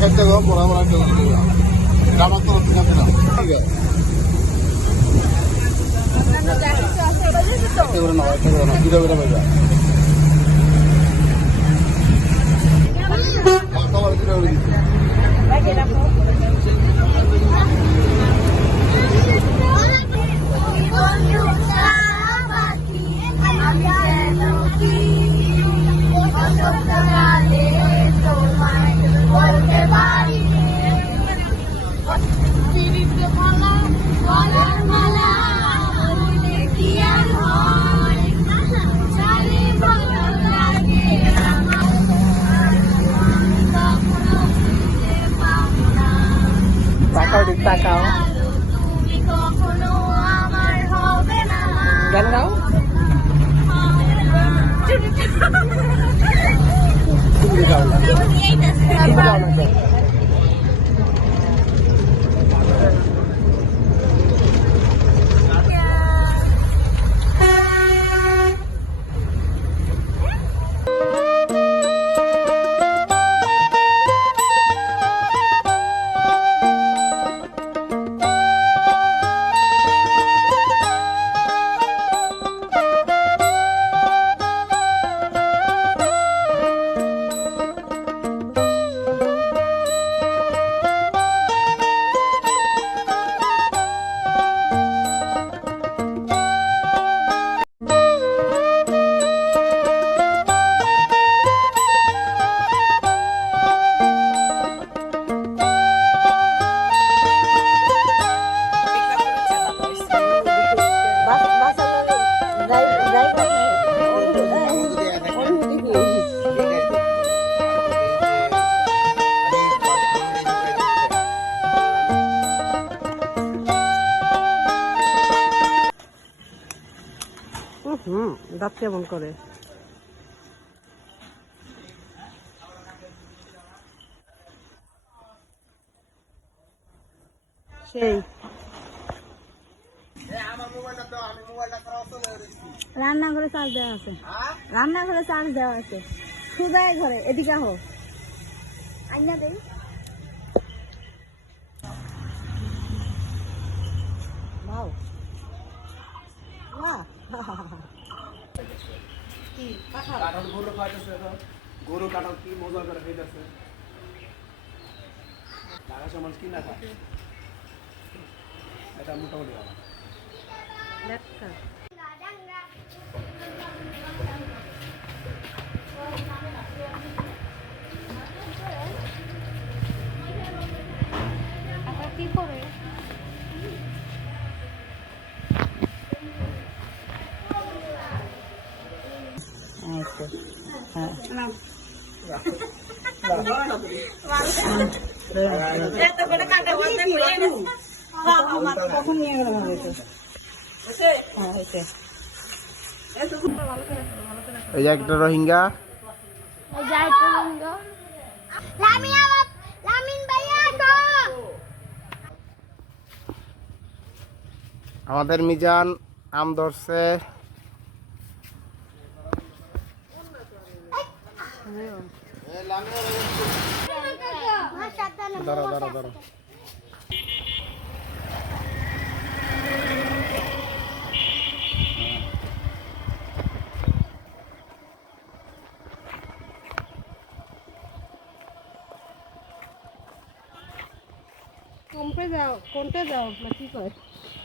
খাইতে গো পড়া পড়া আমার তো ঠিক আছে না ঠিক আছে করে না দুটো করে বাজা খাবার দুটো করে দিচ্ছি তাকাও গান গাও দাঁত কেমন করে সেই রান্নাঘরে চার্জ দেওয়া আছে রান্নাঘরে চার্জ দেওয়া আছে সুদায় ঘরে এদিকে আহ আইনা দেই বাহ কাঁঠাল গরু খাইতেছে গরু কাঁঠাল কি মজা করে খাইতেছে ঢাকা সমাজ কি না খায় এটা মোটামুটি আমার কি করে কখন নিয়ে গেল এই যে একটা রোহিঙ্গা আমাদের মিজান আম ধরছে দাঁড়া দাঁড়া দাঁড়া কোনটা যাও কোনটা যাও না কি কয়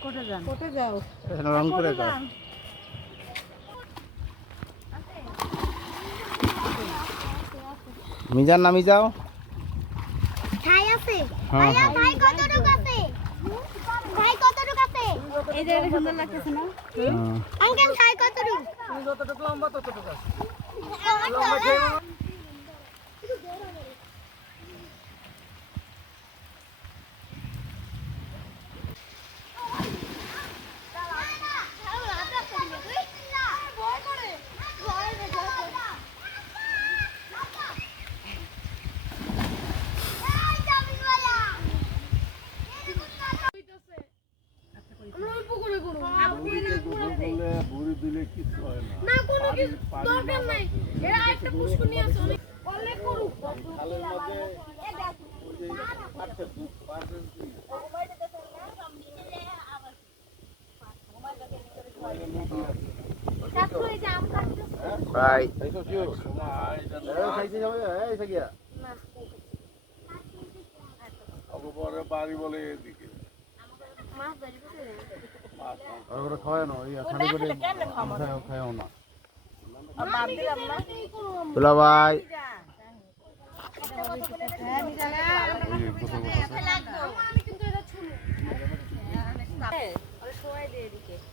কোটে যান কোটে যাও রংপুরে মিজান নামি যাও ছাই আছে হ্যাঁ ভাই কতটুকু আছে ভাই কতটুকু আছে এই যে সুন্দর লাগতেছে না আঙ্কেল ছাই কতটুকু তুমি যতটুকু লম্বা ততটুকু আছে না কোনো কিছু দরকার নাই এরা একটা পুষ্কর নিয়ে আসে অনেক করুক চাচু এই যে আম কাটতেছে ভাই পরে বাড়ি বলে এদিকে মাছ ধরি কোথায় ওরা খাওয়ায় না ঠান্ডা করে খাওয়াও না দুলা ভাই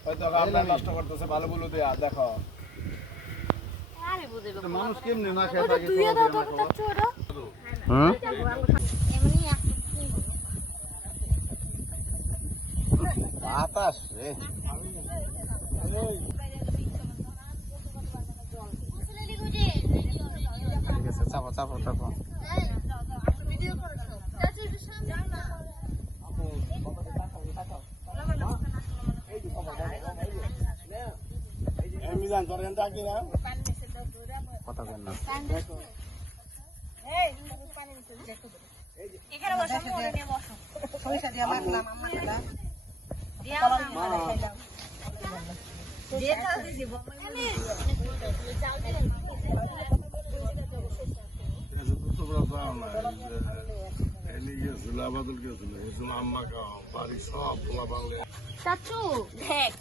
হয়তো আপনার নষ্ট করতেছে ভালো বলে দেয়া দেখো মানুষ কেমনি না খেয়ে থাকে হুম বাতাস রে ঠিক আছে চাপো চাপো চাপো মিজান তোর এখান ডাকি না কথা বল না বাদল গেছিল এসব আম্মা খাওয়া বাড়ি সব পোলা বাংলা চাচু দেখ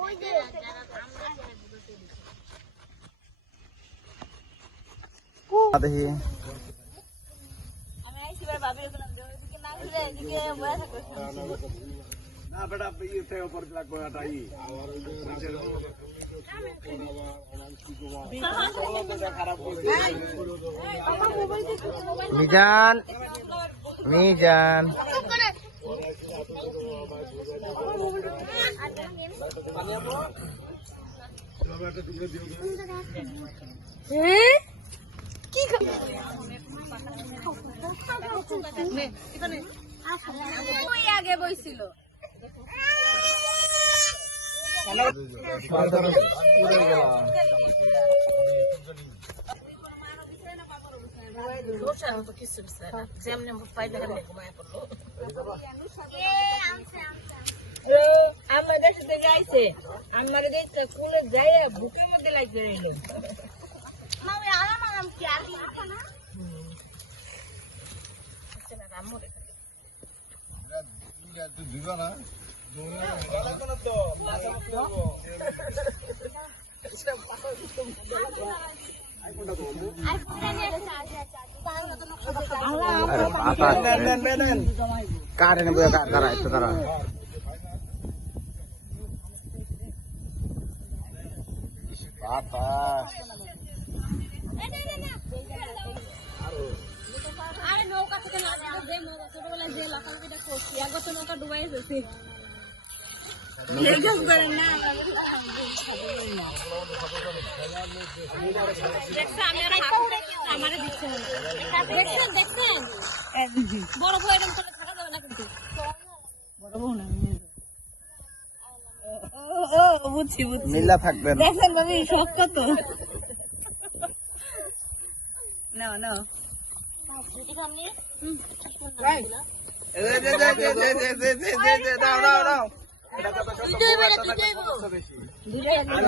ওই যে দেখি না বেটা ইয়ে থেকে উপর লাগবে এটাই খারাপ মিজান মিজান ওই আগে বইছিল আমাদের সাথে যাইছে আমার দেখতে কুলে যাই বুকের মধ্যে লাগবে এলো মামি আরাম আরাম কি আর না দিবা না কারে নেবো কারা একটু কারা বাতাস আরে নৌকা থেকে না যে ছোটবেলায় যে লাফালাফিটা করছি একবার তো নৌকা ডুবাই গেছে আমার দিচ্ছে দেখছেন দেখছেন বড় বউ এরকম করে থাকা যাবে না কিন্তু বড় বউ না বুঝছি বুঝছি মিল্লা থাকবেন দেখেন ভাবি শখ কত না না আমি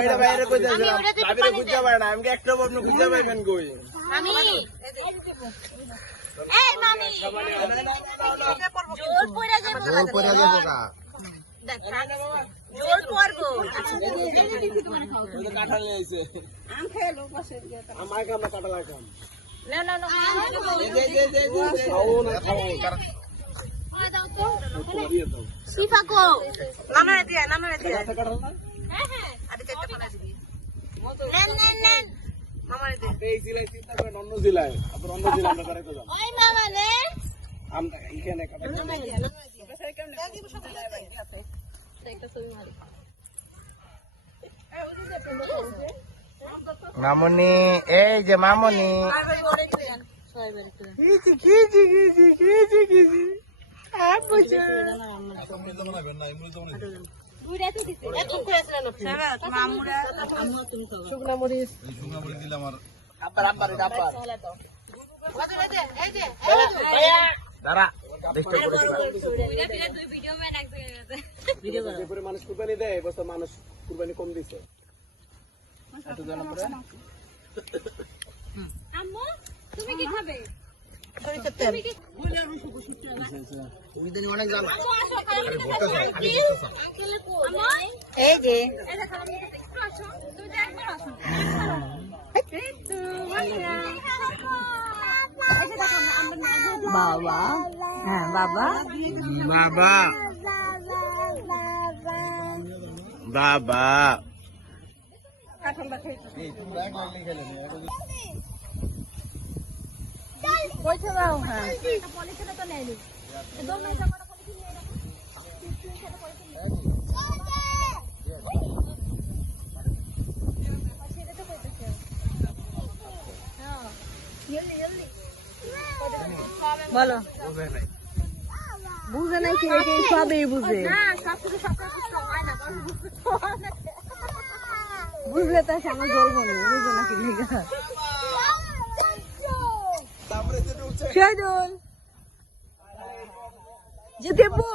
এটা বাইরে কই যাচ্ছিলাম ভাবিরে বুঝতে পারে না আমি একটা আপনি বুঝতে পারবেন কই আমি এই মামি জোর পড়া যাবে জোর পড়ে যাবো কা জোর পড়বো কাঁঠাল নিয়ে আইছে আম খেয়ে লোক পাশে আমার কাম কাঁঠাল খাম না না না খাও না খাও দাও তো দিয়ে দাও সিফাকো নামারে দিয়া কাঁঠাল না হ্যাঁ হ্যাঁ আরে চারটা পালা দিবি নেন নেন নেন মামারে দে এই জেলায় চিন্তা করেন অন্য জেলায় আবার অন্য জেলায় আমরা করে যান ওই মামা নে আমরা এখানে কাঁঠাল মামনি এই যে মামনি না মামুরা আম্মু তুমি খাও শুকনা মরিচ দিলাম আর আব্বার দাঁড়া দেখতে যে করে মানুষ কুরবানি দেয় এবছর মানুষ কুরবানি কম দিছে একটু জানা পড়ে আম্মু তুমি কি খাবে অনেক জানো এই যে বাবা হ্যাঁ বাবা বাবা বাবা পয়সা দাও হ্যাঁ পলিথিনে তো নেয়নি বলো বুঝে নাই কি সবই বুঝে বুঝলে তো আমার জ্বলবো না বুঝো নাকি শহীদুল যে দেবো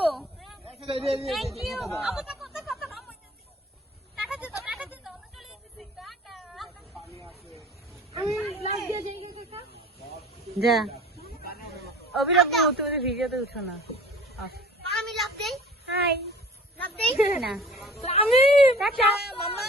যা অবিরাম তুমি ভিডিওতে উঠো না আমি লাভ দেই হাই লাভ দেই না আমি টাটা মাম্মা